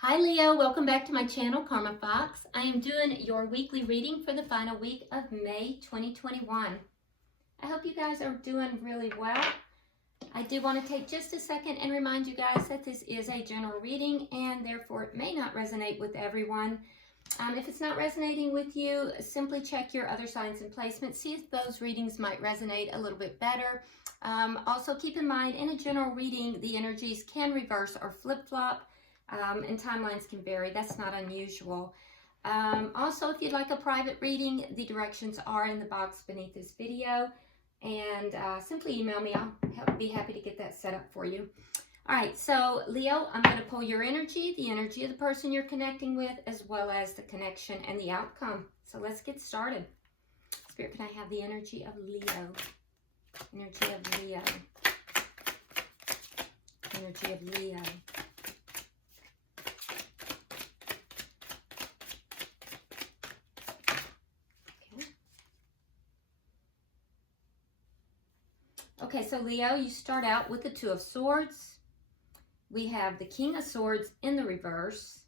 Hi Leo, welcome back to my channel, Karma Fox. I am doing your weekly reading for the final week of May 2021. I hope you guys are doing really well. I do want to take just a second and remind you guys that this is a general reading and therefore it may not resonate with everyone. If it's not resonating with you, simply check your other signs and placements. See if those readings might resonate a little bit better. Also keep in mind, in a general reading, the energies can reverse or flip-flop. And timelines can vary. That's not unusual. Also, if you'd like a private reading, the directions are in the box beneath this video. And simply email me. I'll be happy to get that set up for you. All right, so Leo, I'm going to pull your energy, the energy of the person you're connecting with, as well as the connection and the outcome. So let's get started. Spirit, can I have the energy of Leo? Energy of Leo. Energy of Leo. Okay, so Leo, you start out with the Two of Swords. We have the King of Swords in the reverse.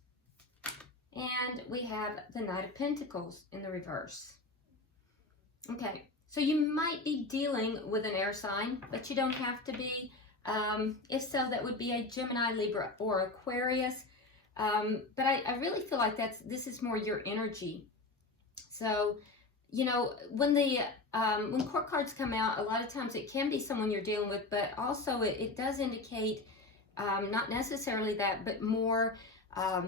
And we have the Knight of Pentacles in the reverse. Okay, so you might be dealing with an air sign, but you don't have to be. If so, that would be a Gemini, Libra, or Aquarius. But I really feel like this is more your energy. So, you know, when court cards come out, a lot of times it can be someone you're dealing with, but also it does indicate not necessarily that, but more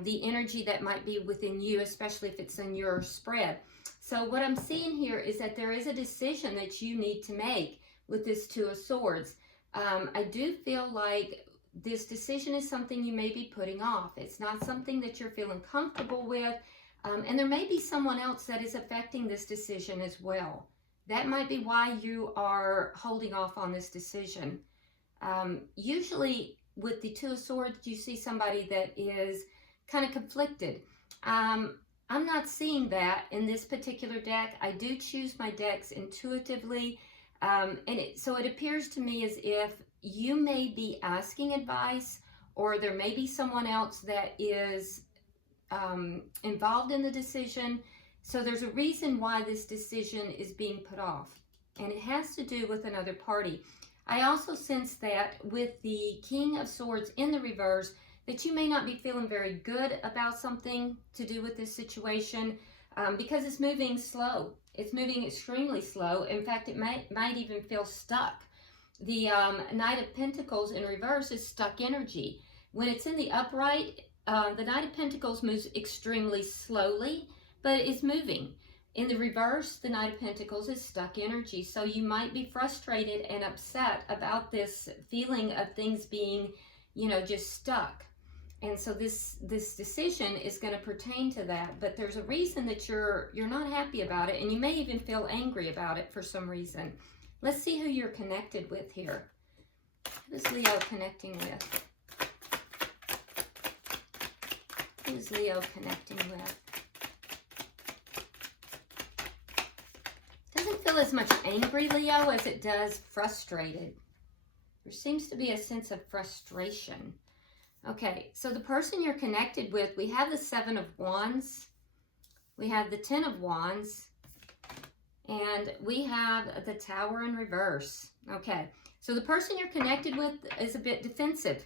the energy that might be within you, especially if it's in your spread. So what I'm seeing here is that there is a decision that you need to make with this Two of Swords. I do feel like this decision is something you may be putting off. It's not something that you're feeling comfortable with. And there may be someone else that is affecting this decision as well. That might be why you are holding off on this decision. Usually with the Two of Swords, you see somebody that is kind of conflicted. I'm not seeing that in this particular deck. I do choose my decks intuitively. So it appears to me as if you may be asking advice, or there may be someone else that is involved in the decision. So there's a reason why this decision is being put off, and it has to do with another party. I also sense that with the King of Swords in the reverse, that you may not be feeling very good about something to do with this situation because it's moving slow. It's moving extremely slow. In fact, it might even feel stuck. The Knight of Pentacles in reverse is stuck energy. When it's in the upright, the Knight of Pentacles moves extremely slowly, but it's moving. In the reverse, the Knight of Pentacles is stuck energy. So you might be frustrated and upset about this feeling of things being, you know, just stuck. And so this decision is going to pertain to that. But there's a reason that you're not happy about it, and you may even feel angry about it for some reason. Let's see who you're connected with here. Who is Leo connecting with? Who is Leo connecting with? Doesn't feel as much angry, Leo, as it does frustrated. There seems to be a sense of frustration. Okay, so the person you're connected with, we have the Seven of Wands, we have the Ten of Wands, and we have the Tower in reverse. Okay, so the person you're connected with is a bit defensive.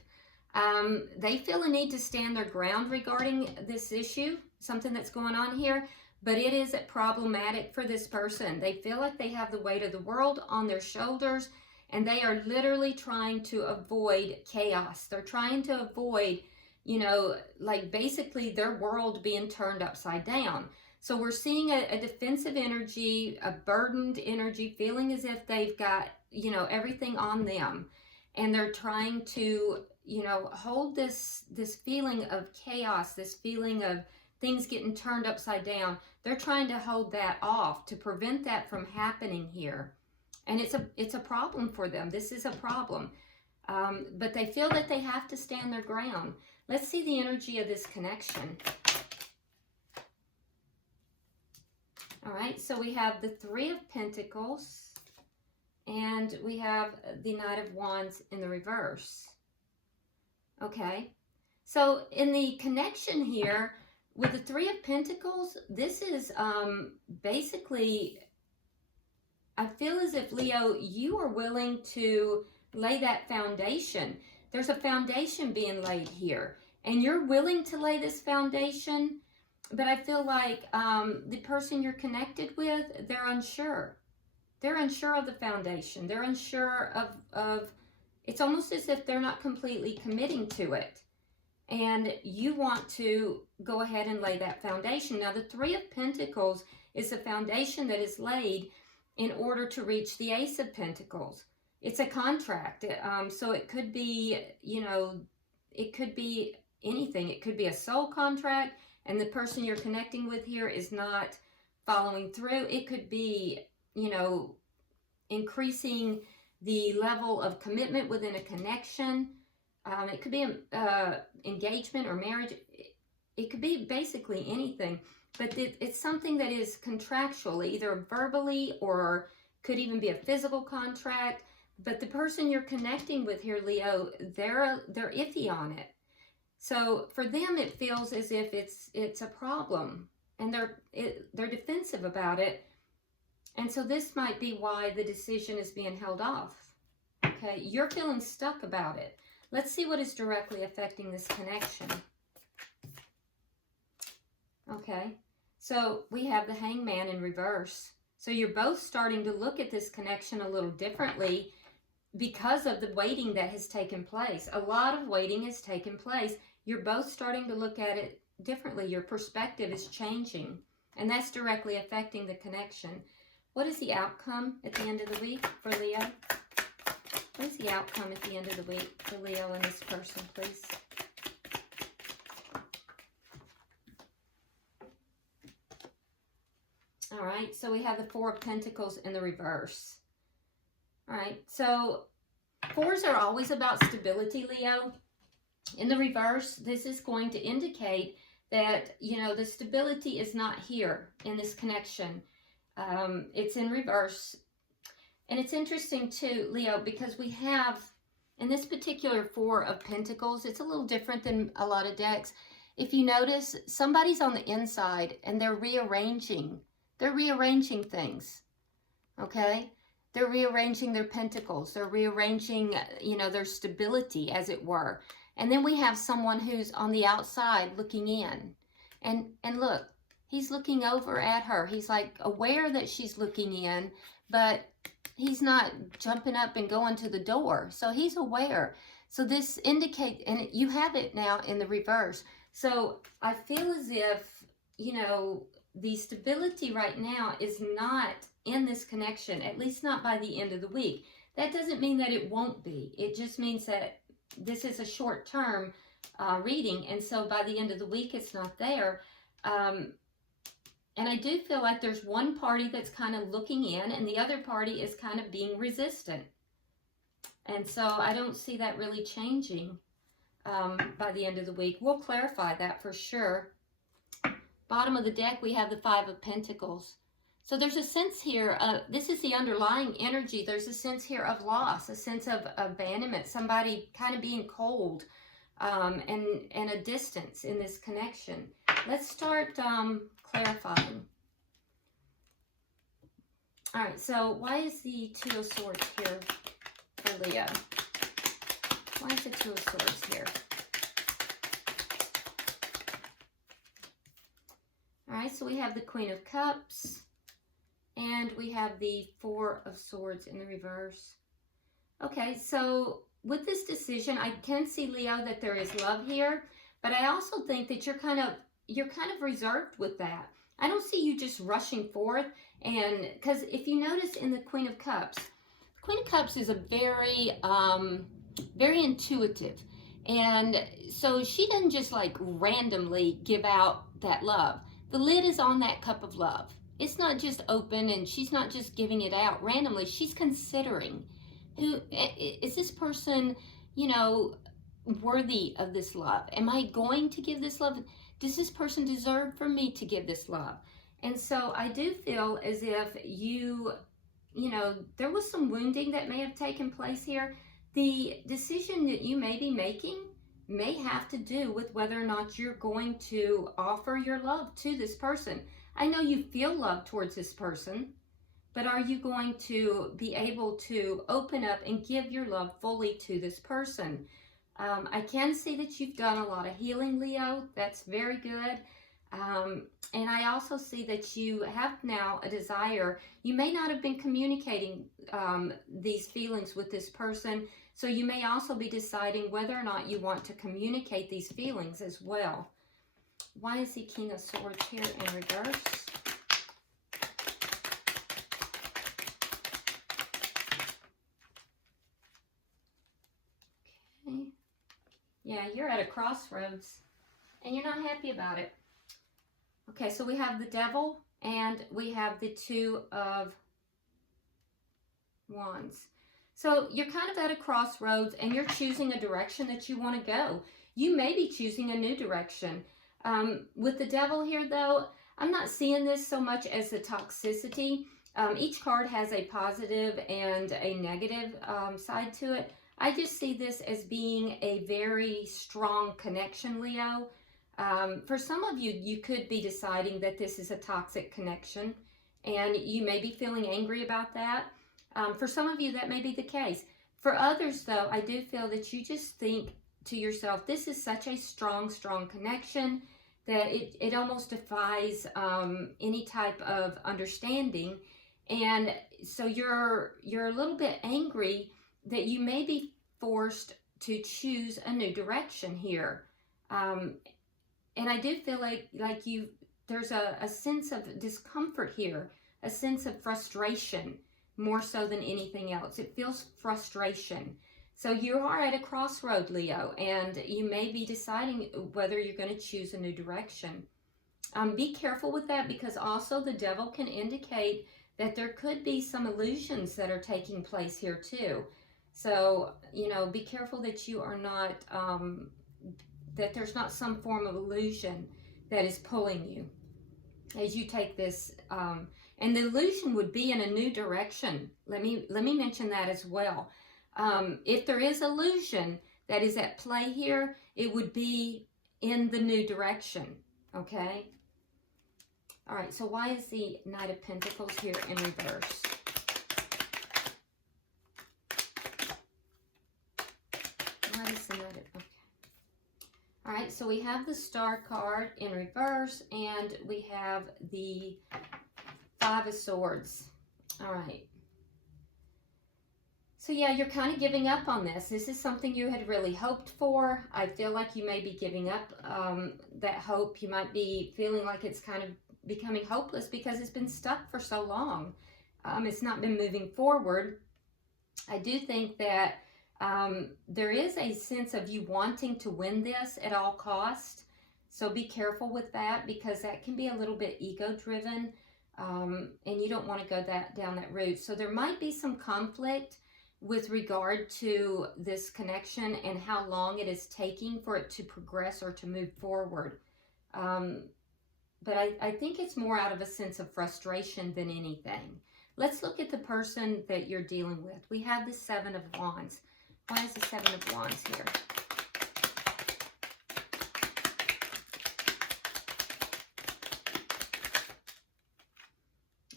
They feel a need to stand their ground regarding this issue, something that's going on here, but it is problematic for this person. They feel like they have the weight of the world on their shoulders, and they are literally trying to avoid chaos. They're trying to avoid, you know, like basically their world being turned upside down. So we're seeing a defensive energy, a burdened energy, feeling as if they've got, you know, everything on them. And they're trying to, you know, hold this feeling of chaos, this feeling of things getting turned upside down. They're trying to hold that off to prevent that from happening here. And it's a problem for them. This is a problem. But they feel that they have to stand their ground. Let's see the energy of this connection. All right, so we have the Three of Pentacles, and we have the Knight of Wands in the reverse. Okay, So in the connection here with the Three of Pentacles, this is basically, I feel as if, Leo, you are willing to lay that foundation. There's a foundation being laid here, and you're willing to lay this foundation, but I feel like the person you're connected with, they're unsure. They're unsure of the foundation. They're unsure of it's almost as if they're not completely committing to it. And you want to go ahead and lay that foundation. Now, the Three of Pentacles is the foundation that is laid in order to reach the Ace of Pentacles. It's a contract. So it could be, you know, it could be anything. It could be a soul contract, and the person you're connecting with here is not following through. It could be, you know, increasing the level of commitment within a connection. It could be engagement or marriage. It could be basically anything, but it's something that is contractual, either verbally or could even be a physical contract. But the person you're connecting with here, Leo, they're iffy on it. So for them, it feels as if it's a problem, and they're defensive about it. And so this might be why the decision is being held off. Okay, you're feeling stuck about it. Let's see what is directly affecting this connection. Okay, so we have the Hangman in reverse. So you're both starting to look at this connection a little differently because of the waiting that has taken place. A lot of waiting has taken place. You're both starting to look at it differently. Your perspective is changing, and that's directly affecting the connection. What is the outcome at the end of the week for Leo? What is the outcome at the end of the week for Leo and this person, please? All right, so we have the Four of Pentacles in the reverse. All right, so fours are always about stability, Leo. In the reverse, this is going to indicate that, you know, the stability is not here in this connection. It's in reverse. And it's interesting too, Leo, because we have, in this particular Four of Pentacles, it's a little different than a lot of decks. If you notice, somebody's on the inside and they're rearranging. They're rearranging things, okay? They're rearranging their pentacles. They're rearranging, you know, their stability, as it were. And then we have someone who's on the outside looking in. And look, he's looking over at her. He's like aware that she's looking in, but he's not jumping up and going to the door. So he's aware. So this indicates, and you have it now in the reverse. So I feel as if, you know, the stability right now is not in this connection, at least not by the end of the week. That doesn't mean that it won't be. It just means that this is a short-term reading, and so by the end of the week, it's not there. And I do feel like there's one party that's kind of looking in, and the other party is kind of being resistant. And so I don't see that really changing by the end of the week. We'll clarify that for sure. Bottom of the deck, we have the Five of Pentacles. So there's a sense here, this is the underlying energy. There's a sense here of loss, a sense of abandonment, somebody kind of being cold, and a distance in this connection. Let's start clarifying. All right, so why is the Two of Swords here for Leo? Why is the Two of Swords here? All right, so we have the Queen of Cups, and we have the Four of Swords in the reverse. Okay, so with this decision, I can see, Leo, that there is love here, but I also think that you're kind of reserved with that. I don't see you just rushing forth, and because if you notice in the Queen of Cups is a very, very intuitive, and so she doesn't just like randomly give out that love. The lid is on that cup of love. It's not just open, and she's not just giving it out randomly. She's considering, who is this person, you know, worthy of this love? Am I going to give this love? Does this person deserve for me to give this love? And so I do feel as if you know, there was some wounding that may have taken place here. The decision that you may be making may have to do with whether or not you're going to offer your love to this person. I know you feel love towards this person, but are you going to be able to open up and give your love fully to this person? I can see that you've done a lot of healing, Leo. That's very good. And I also see that you have now a desire. You may not have been communicating these feelings with this person, so you may also be deciding whether or not you want to communicate these feelings as well. Why is the King of Swords here in reverse? Okay. Yeah, you're at a crossroads and you're not happy about it. Okay, so we have the Devil and we have the Two of Wands. So you're kind of at a crossroads and you're choosing a direction that you want to go. You may be choosing a new direction. With the Devil here, though, I'm not seeing this so much as the toxicity. Each card has a positive and a negative side to it. I just see this as being a very strong connection, Leo. For some of you, you could be deciding that this is a toxic connection, and you may be feeling angry about that. For some of you, that may be the case. For others, though, I do feel that you just think to yourself, this is such a strong, strong connection that it almost defies any type of understanding. And so you're a little bit angry that you may be forced to choose a new direction here. And I do feel like there's a sense of discomfort here, a sense of frustration, more so than anything else. It feels frustration. So you are at a crossroad, Leo, and you may be deciding whether you're going to choose a new direction. Be careful with that, because also the Devil can indicate that there could be some illusions that are taking place here too. So, you know, be careful that you are not, that there's not some form of illusion that is pulling you as you take this. And the illusion would be in a new direction. Let me mention that as well. If there is illusion that is at play here, it would be in the new direction, okay? All right, so why is the Knight of Pentacles here in reverse? Why is the Knight of... Okay. All right, so we have the Star card in reverse, and we have the Five of Swords. All right. So yeah, you're kind of giving up on this. This is something you had really hoped for. I feel like you may be giving up that hope. You might be feeling like it's kind of becoming hopeless because it's been stuck for so long. It's not been moving forward. I do think that there is a sense of you wanting to win this at all costs. So be careful with that, because that can be a little bit ego-driven, and you don't want to go down that route. So there might be some conflict with regard to this connection and how long it is taking for it to progress or to move forward. But I think it's more out of a sense of frustration than anything. Let's look at the person that you're dealing with. We have the Seven of Wands. Why is the Seven of Wands here?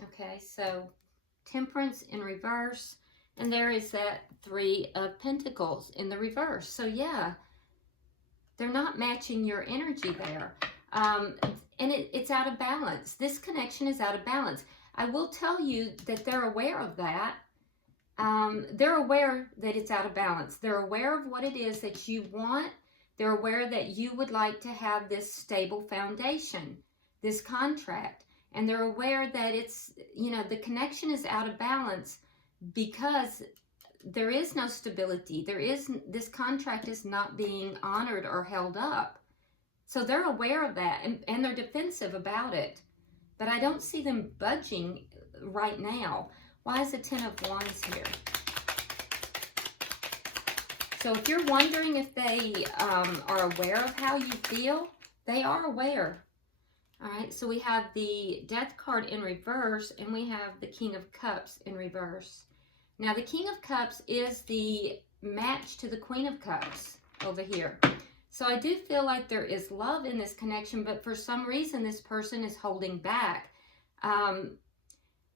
Okay, so Temperance in reverse. And there is that Three of Pentacles in the reverse. So yeah, they're not matching your energy there. And it's out of balance. This connection is out of balance. I will tell you that they're aware of that. They're aware that it's out of balance. They're aware of what it is that you want. They're aware that you would like to have this stable foundation, this contract. And they're aware that it's, you know, the connection is out of balance because there is no stability. This contract is not being honored or held up. So they're aware of that, and they're defensive about it. But I don't see them budging right now. Why is the Ten of Wands here? So if you're wondering if they are aware of how you feel, they are aware. All right, so we have the Death card in reverse, and we have the King of Cups in reverse. Now, the King of Cups is the match to the Queen of Cups over here. So I do feel like there is love in this connection, but for some reason this person is holding back.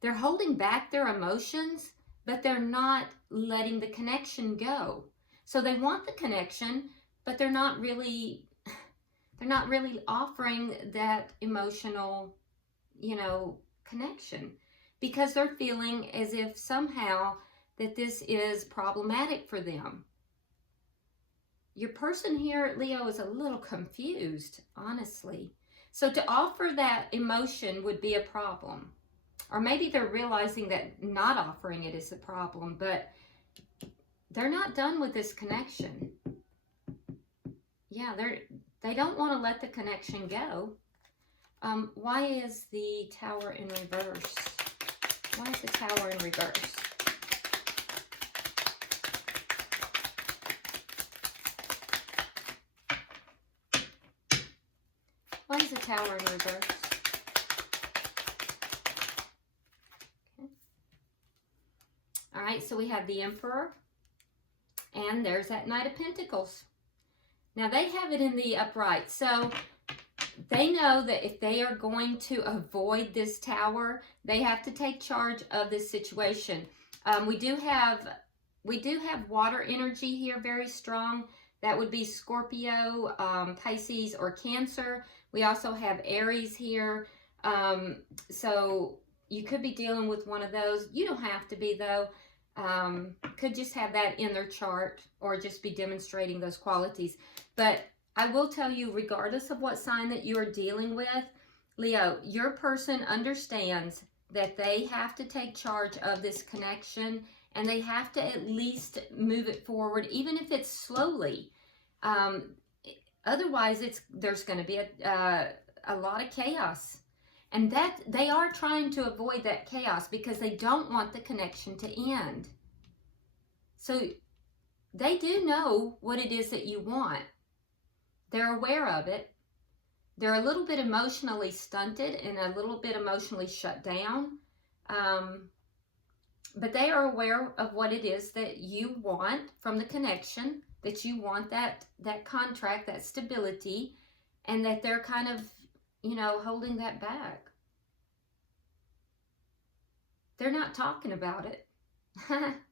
They're holding back their emotions, but they're not letting the connection go. So they want the connection, but they're not really offering that emotional, connection, because they're feeling as if somehow that this is problematic for them. Your person here, Leo, is a little confused, honestly. So to offer that emotion would be a problem. Or maybe they're realizing that not offering it is a problem, but they're not done with this connection. Yeah, they don't want to let the connection go. Why is the Tower in reverse? Why is the Tower in reverse? Why is the Tower in reverse? Okay. All right, so we have the Emperor, and there's that Knight of Pentacles. Now they have it in the upright, so they know that if they are going to avoid this Tower, they have to take charge of this situation. We do have water energy here very strong. That would be Scorpio, Pisces, or Cancer. We also have Aries here. So you could be dealing with one of those. You don't have to be, though. Could just have that in their chart or just be demonstrating those qualities. But I will tell you, regardless of what sign that you are dealing with, Leo, your person understands that they have to take charge of this connection, and they have to at least move it forward, even if it's slowly. Otherwise, there's going to be a lot of chaos. And that they are trying to avoid that chaos because they don't want the connection to end. So they do know what it is that you want. They're aware of it. They're a little bit emotionally stunted and a little bit emotionally shut down. But they are aware of what it is that you want from the connection, that you want that contract, that stability, and that they're kind of, holding that back. They're not talking about it.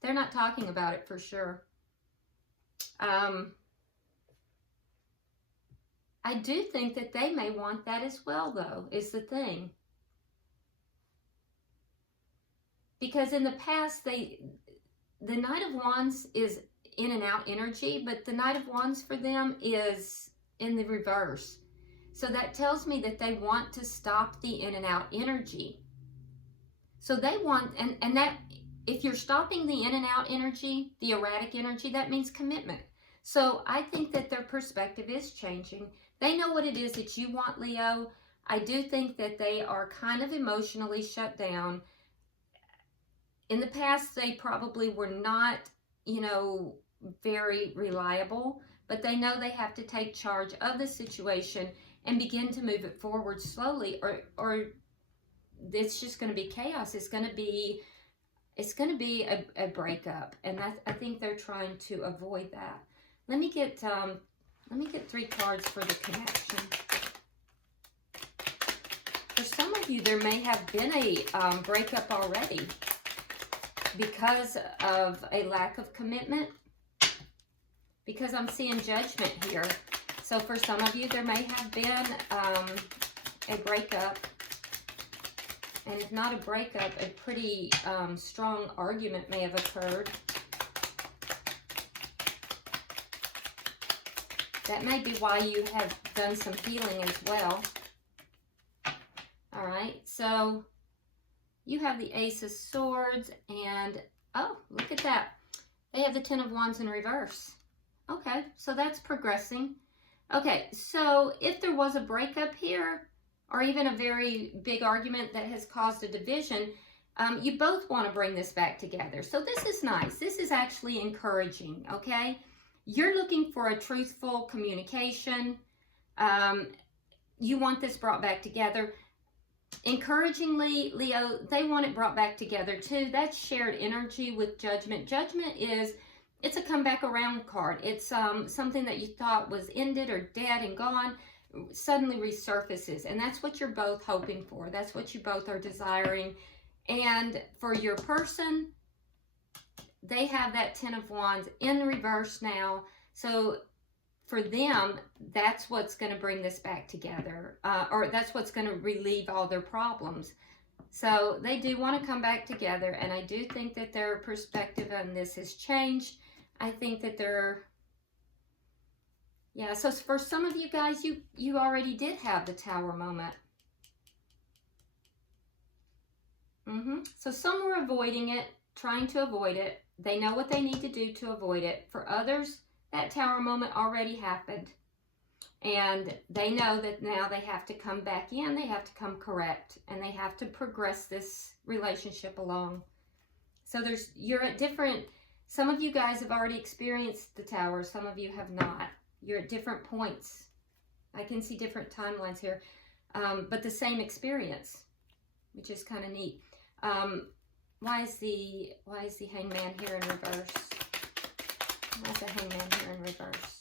They're not talking about it for sure. I do think that they may want that as well, though, is the thing. Because in the past, the Knight of Wands is in and out energy, but the Knight of Wands for them is in the reverse. So that tells me that they want to stop the in and out energy. So they want, and that, if you're stopping the in and out energy, the erratic energy, that means commitment. So I think that their perspective is changing. They know what it is that you want, Leo. I do think that they are kind of emotionally shut down. In the past, they probably were not, very reliable, but they know they have to take charge of the situation and begin to move it forward slowly, or it's just going to be chaos. It's going to be a breakup, and I think they're trying to avoid that. Let me get 3 cards for the connection. For some of you, there may have been a breakup already because of a lack of commitment, because I'm seeing Judgment here. So for some of you, there may have been a breakup, and if not a breakup, a pretty strong argument may have occurred. That may be why you have done some healing as well. All right, so you have the Ace of Swords, and oh, look at that. They have the Ten of Wands in reverse. Okay, so that's progressing. Okay, so if there was a breakup here, or even a very big argument that has caused a division, you both want to bring this back together. So this is nice. This is actually encouraging, okay? You're looking for a truthful communication. You want this brought back together. Encouragingly, Leo, they want it brought back together too. That's shared energy with Judgment. Judgment is it's a come back around card. It's something that you thought was ended or dead and gone suddenly resurfaces, and that's what you're both hoping for. That's what you both are desiring. And for your person, they have that 10 of Wands in reverse now. So for them, that's what's going to bring this back together, or that's what's going to relieve all their problems. So they do want to come back together, and I do think that their perspective on this has changed. I think that they're, yeah, so for some of you guys, you already did have the Tower moment. So some were avoiding it, trying to avoid it. They know what they need to do to avoid it. For others, that Tower moment already happened. And they know that now they have to come back in, they have to come correct, and they have to progress this relationship along. So you're at different, some of you guys have already experienced the Tower, some of you have not. You're at different points. I can see different timelines here, but the same experience, which is kind of neat. Why is the Hangman here in reverse? Why is the Hangman here in reverse?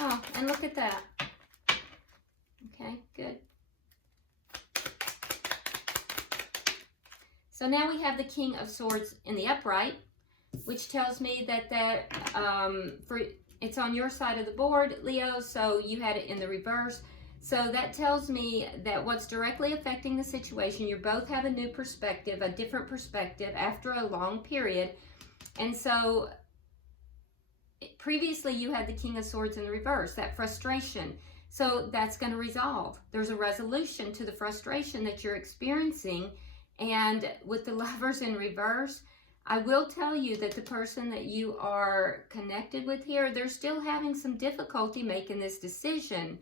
Oh, and look at that. Okay, good. So now we have the King of Swords in the upright, which tells me that it's on your side of the board, Leo, so you had it in the reverse. So that tells me that what's directly affecting the situation, you both have a new perspective, a different perspective after a long period. And so previously you had the King of Swords in the reverse, that frustration. So that's going to resolve. There's a resolution to the frustration that you're experiencing. And with the Lovers in reverse, I will tell you that the person that you are connected with here, they're still having some difficulty making this decision.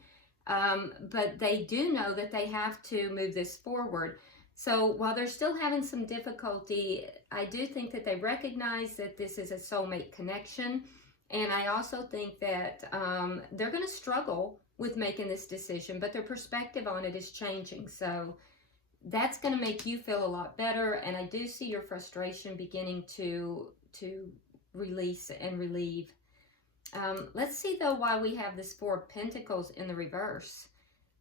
But they do know that they have to move this forward. So while they're still having some difficulty, I do think that they recognize that this is a soulmate connection. And I also think that they're going to struggle with making this decision, but their perspective on it is changing. So that's going to make you feel a lot better. And I do see your frustration beginning to release and relieve. Let's see, though, why we have this Four of Pentacles in the reverse,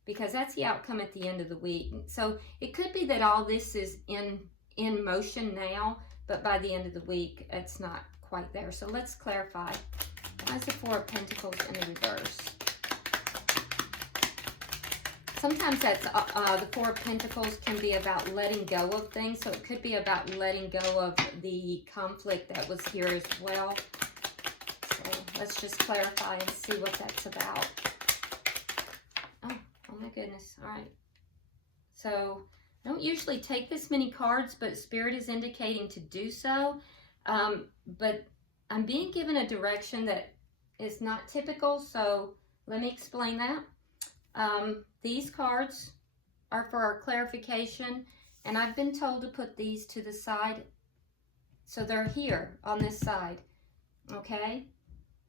because that's the outcome at the end of the week. So it could be that all this is in motion now, but by the end of the week, it's not quite there. So let's clarify. Why is the Four of Pentacles in the reverse? Sometimes that's the Four of Pentacles can be about letting go of things. So it could be about letting go of the conflict that was here as well. Let's just clarify and see what that's about. Oh my goodness. All right. So I don't usually take this many cards, but Spirit is indicating to do so. But I'm being given a direction that is not typical. So let me explain that. These cards are for our clarification, and I've been told to put these to the side. So they're here on this side. Okay.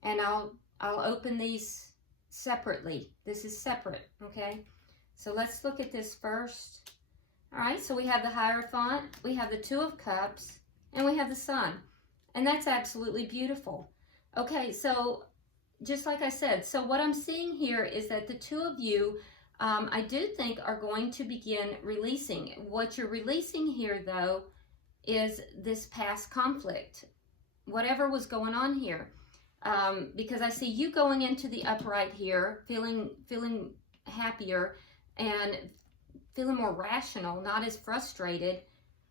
And I'll open these separately. This is separate, okay? So let's look at this first. All right, so we have the Hierophant, we have the Two of Cups, and we have the Sun. And that's absolutely beautiful. Okay, so just like I said, so what I'm seeing here is that the two of you, I do think, are going to begin releasing. What you're releasing here, though, is this past conflict, whatever was going on here. Because I see you going into the upright here, feeling happier and feeling more rational, not as frustrated.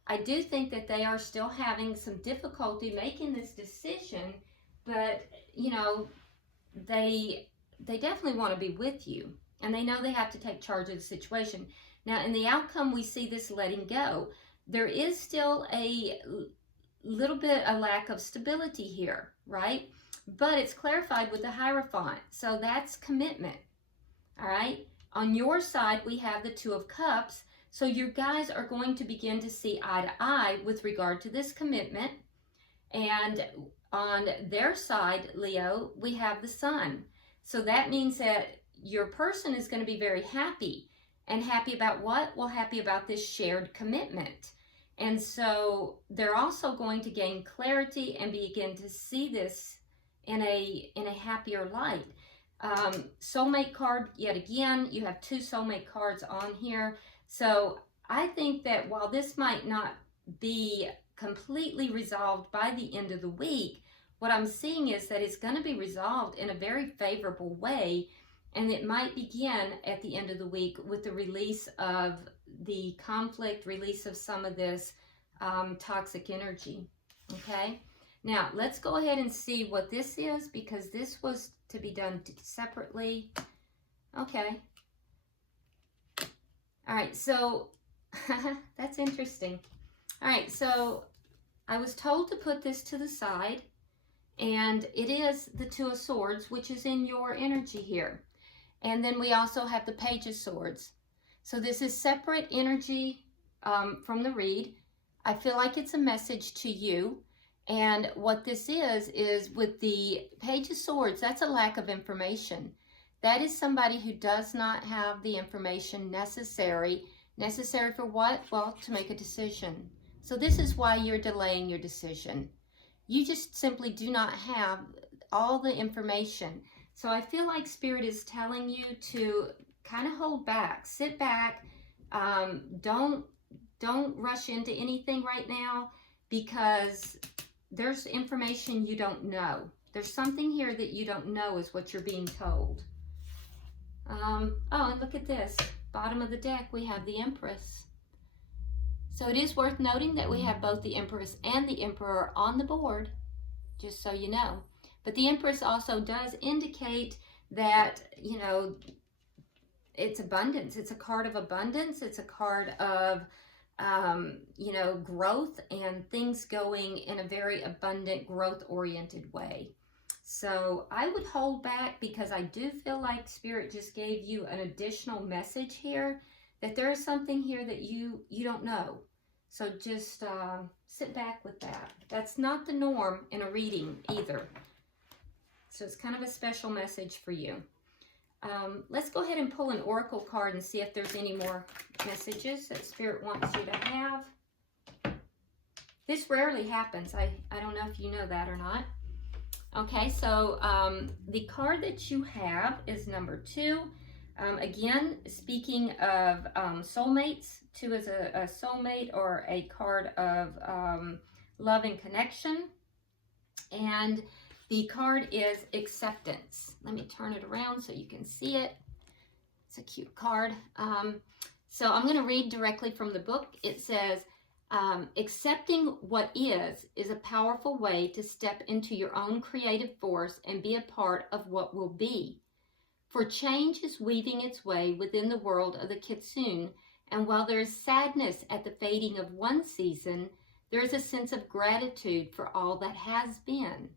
I do think that they are still having some difficulty making this decision, but you know, they definitely want to be with you, and they know they have to take charge of the situation. Now, in the outcome, we see this letting go. There is still a little bit a lack of stability here, right? But it's clarified with the Hierophant. So that's commitment. All right. On your side, we have the Two of Cups. So you guys are going to begin to see eye to eye with regard to this commitment. And on their side, Leo, we have the Sun. So that means that your person is going to be very happy. And happy about what? Well, happy about this shared commitment. And so they're also going to gain clarity and begin to see this in a happier light. Soulmate card, yet again, you have 2 soulmate cards on here. So I think that while this might not be completely resolved by the end of the week, what I'm seeing is that it's going to be resolved in a very favorable way, and it might begin at the end of the week with the release of the conflict, release of some of this toxic energy. Okay, now let's go ahead and see what this is, because this was to be done separately. Okay, all right, so that's interesting. All right, so I was told to put this to the side, and it is the 2 of Swords, which is in your energy here. And then we also have the Page of Swords. So this is separate energy from the read. I feel like it's a message to you. And what this is with the Page of Swords, that's a lack of information. That is somebody who does not have the information necessary. Necessary for what? Well, to make a decision. So this is why you're delaying your decision. You just simply do not have all the information. So I feel like Spirit is telling you to kind of hold back, sit back. Don't rush into anything right now, because there's information you don't know. There's something here that you don't know is what you're being told. Oh, and look at this. Bottom of the deck, we have the Empress. So it is worth noting that we have both the Empress and the Emperor on the board, just so you know. But the Empress also does indicate that, you know, it's abundance. It's a card of abundance. It's a card of, you know, growth and things going in a very abundant, growth-oriented way. So I would hold back, because I do feel like Spirit just gave you an additional message here, that there is something here that you don't know. So just sit back with that. That's not the norm in a reading either. So it's kind of a special message for you. Let's go ahead and pull an oracle card and see if there's any more messages that Spirit wants you to have. This rarely happens. I don't know if you know that or not. Okay, so the card that you have is number 2. Again, speaking of soulmates, 2 is a soulmate or a card of love and connection. And the card is acceptance. Let me turn it around so you can see it. It's a cute card. So I'm going to read directly from the book. It says, accepting what is a powerful way to step into your own creative force and be a part of what will be. For change is weaving its way within the world of the Kitsune, and while there is sadness at the fading of one season, there is a sense of gratitude for all that has been.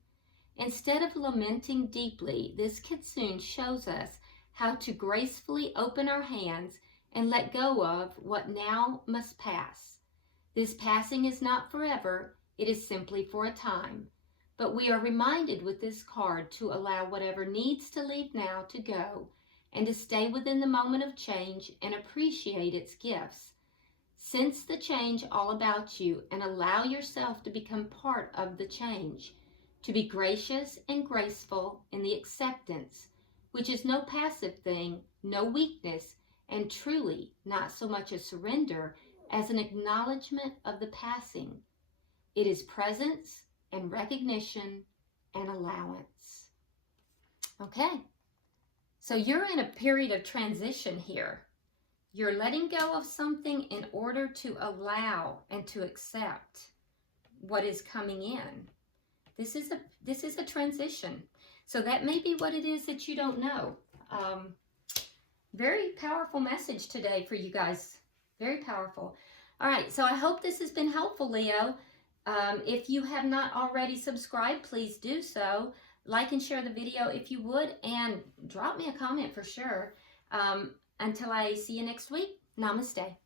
Instead of lamenting deeply, this Kitsune shows us how to gracefully open our hands and let go of what now must pass. This passing is not forever, it is simply for a time. But we are reminded with this card to allow whatever needs to leave now to go, and to stay within the moment of change and appreciate its gifts. Sense the change all about you and allow yourself to become part of the change, to be gracious and graceful in the acceptance, which is no passive thing, no weakness, and truly not so much a surrender as an acknowledgement of the passing. It is presence and recognition and allowance. Okay, so you're in a period of transition here. You're letting go of something in order to allow and to accept what is coming in. This is a transition. So that may be what it is that you don't know. Very powerful message today for you guys. Very powerful. All right, so I hope this has been helpful, Leo. If you have not already subscribed, please do so. Like and share the video if you would, and drop me a comment for sure. Until I see you next week, namaste.